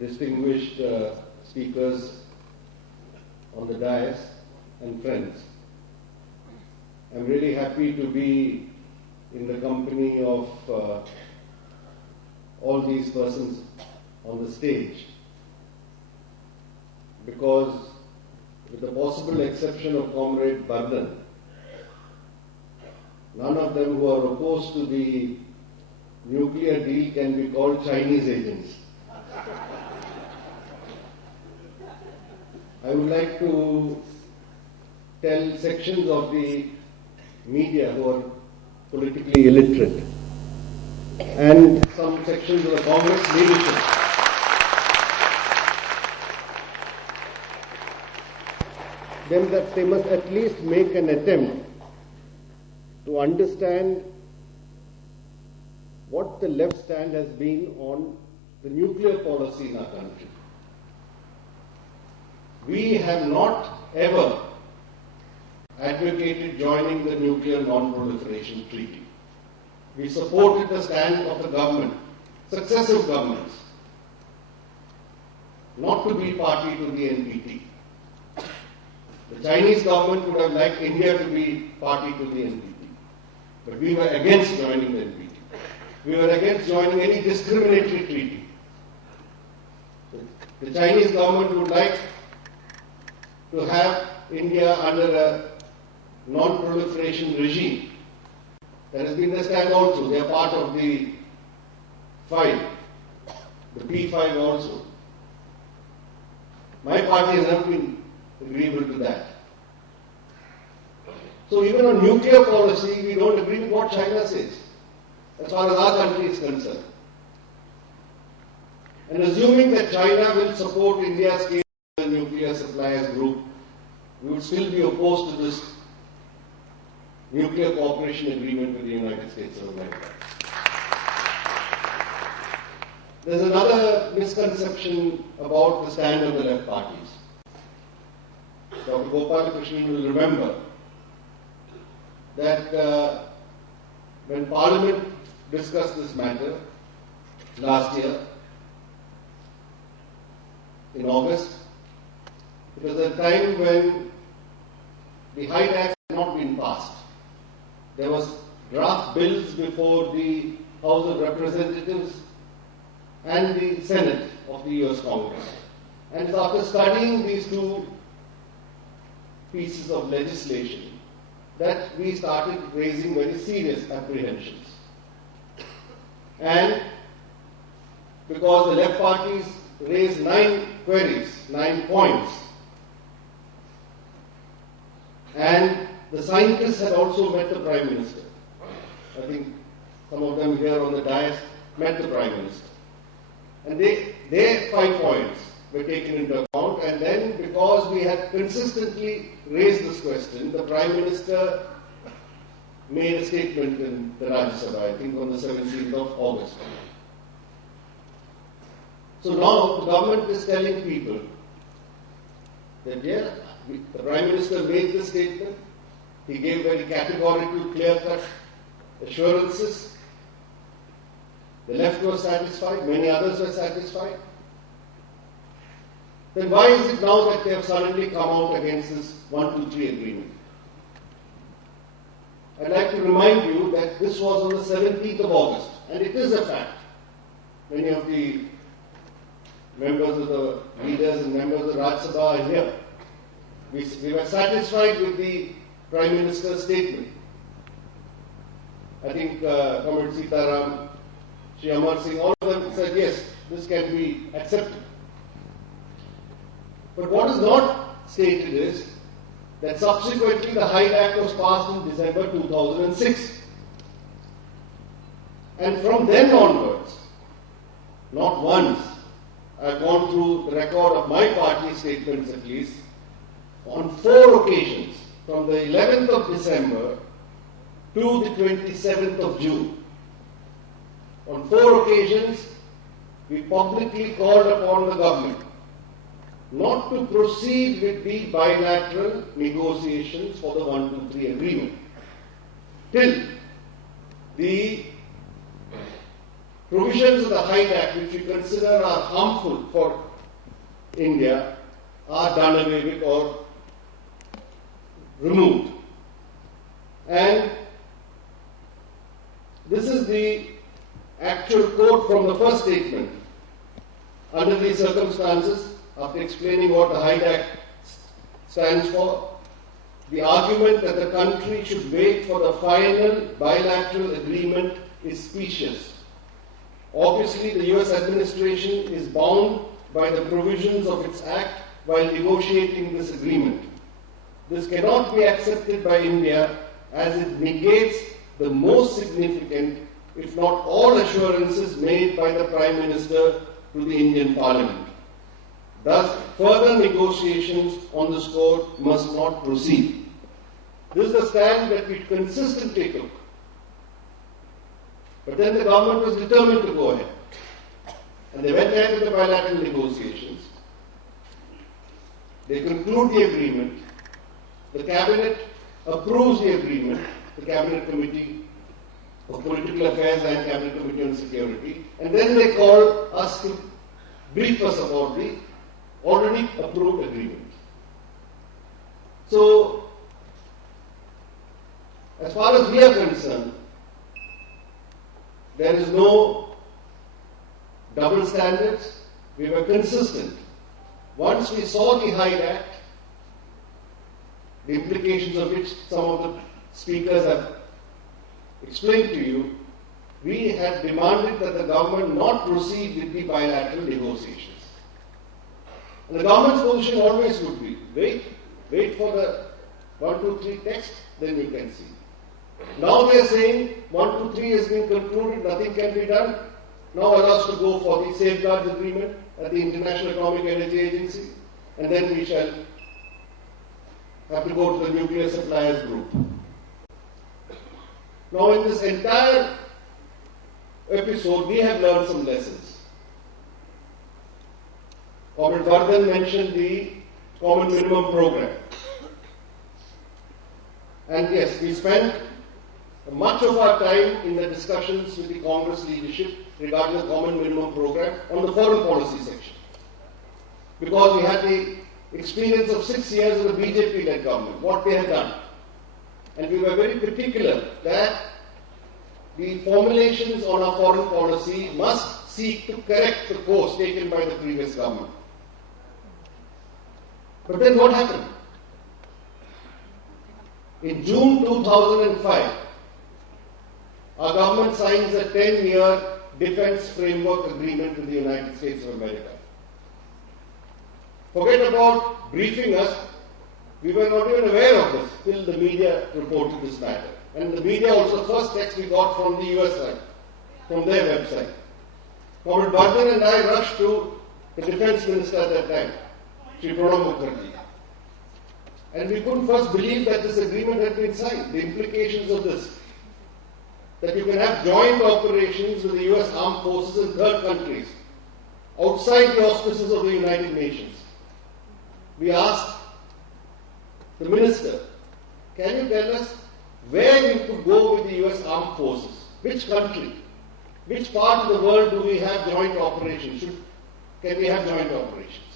distinguished speakers on the dais, and friends. I'm really happy to be in the company of all these persons on the stage, because with the possible exception of Comrade Bardan, none of them who are opposed to the nuclear deal can be called Chinese agents. I would like to tell sections of the media who are politically illiterate and some sections of the Congress leadership then that they must at least make an attempt to understand what the left stand has been on the nuclear policy in our country. We have not ever advocated joining the Nuclear Non-Proliferation Treaty. We supported the stand of the government, successive governments, not to be party to the NPT. The Chinese government would have liked India to be party to the NPT, but we were against joining the NPT. We were against joining any discriminatory treaty. The Chinese government would like to have India under a non-proliferation regime. That has been the stand also. They are part of the 5, the P5 also. My party has not been agreeable to that. So even on nuclear policy, we don't agree with what China says, as far as our country is concerned. And assuming that China will support India's case in the nuclear suppliers group, we would still be opposed to this nuclear cooperation agreement with the United States of America. There's another misconception about the stand of the left parties. Dr. Gopalakrishnan will remember that when Parliament discussed this matter last year, in August, it was a time when the Hyde Act had not been passed. There was draft bills before the House of Representatives and the Senate of the US Congress. And after studying these two pieces of legislation, that we started raising very serious apprehensions. And because the left parties raised 9 queries, 9 points, and the scientists had also met the Prime Minister. I think some of them here on the dais met the Prime Minister. And their 5 points were taken into account, and then because we had consistently raised this question, the Prime Minister made a statement in the Rajya Sabha, I think on the 17th of August. So now the government is telling people that, yeah, the Prime Minister made this statement, he gave very categorical, clear-cut assurances. The left was satisfied, many others were satisfied. Then why is it now that they have suddenly come out against this 123 agreement? I'd like to remind you that this was on the 17th of August, and it is a fact. Many of the members of the leaders and members of the Rajya Sabha are here. We were satisfied with the Prime Minister's statement. I think Comrade Sitaram, Shri Amar Singh, all of them said yes, this can be accepted. But what is not stated is that subsequently the Hyde Act was passed in December 2006. And from then onwards, not once, I've gone through the record of my party statements at least, on 4 occasions, from the 11th of December to the 27th of June. On 4 occasions, we publicly called upon the government not to proceed with the bilateral negotiations for the 123 agreement till the provisions of the Hyde Act which we consider are harmful for India are done away with or removed. And this is the actual quote from the first statement. Under these circumstances, after explaining what the Hyde Act stands for, the argument that the country should wait for the final bilateral agreement is specious. Obviously, the US administration is bound by the provisions of its act while negotiating this agreement. This cannot be accepted by India as it negates the most significant, if not all, assurances made by the Prime Minister to the Indian Parliament. Thus, further negotiations on the score must not proceed. This is the stand that we consistently took. But then the government was determined to go ahead. And they went ahead with the bilateral negotiations. They conclude the agreement. The Cabinet approves the agreement, the Cabinet Committee of Political Affairs and Cabinet Committee on Security. And then they call us to brief us about the already approved agreement. So, as far as we are concerned, there is no double standards. We were consistent. Once we saw the Hyde Act, the implications of which some of the speakers have explained to you, we had demanded that the government not proceed with the bilateral negotiations. And the government's position always would be, wait for the 1, 2, 3 text, then we can see. Now they are saying 1, 2, 3 has been concluded, nothing can be done. Now allow us to go for the safeguards agreement at the International Atomic Energy Agency, and then we shall have to go to the nuclear suppliers group. Now in this entire episode, we have learned some lessons. Comrade Vardhan mentioned the Common Minimum Program. And yes, we spent much of our time in the discussions with the Congress leadership regarding the Common Minimum Program on the foreign policy section. Because we had the experience of 6 years of the BJP-led government, what they had done. And we were very particular that the formulations on our foreign policy must seek to correct the course taken by the previous government. But then what happened? In June 2005, our government signs a 10-year defense framework agreement with the United States of America. Forget about briefing us, we were not even aware of this till the media reported this matter. And the media also, first text we got from the US side, from their website. Comrade Vardhan and I rushed to the defense minister at that time, Shri Pranab Mukherjee. And we couldn't first believe that this agreement had been signed. The implications of this, that you can have joint operations with the US armed forces in third countries, outside the auspices of the United Nations. We asked the minister, can you tell us where we could go with the US armed forces? Which country? Which part of the world do we have joint operations? Can we have joint operations?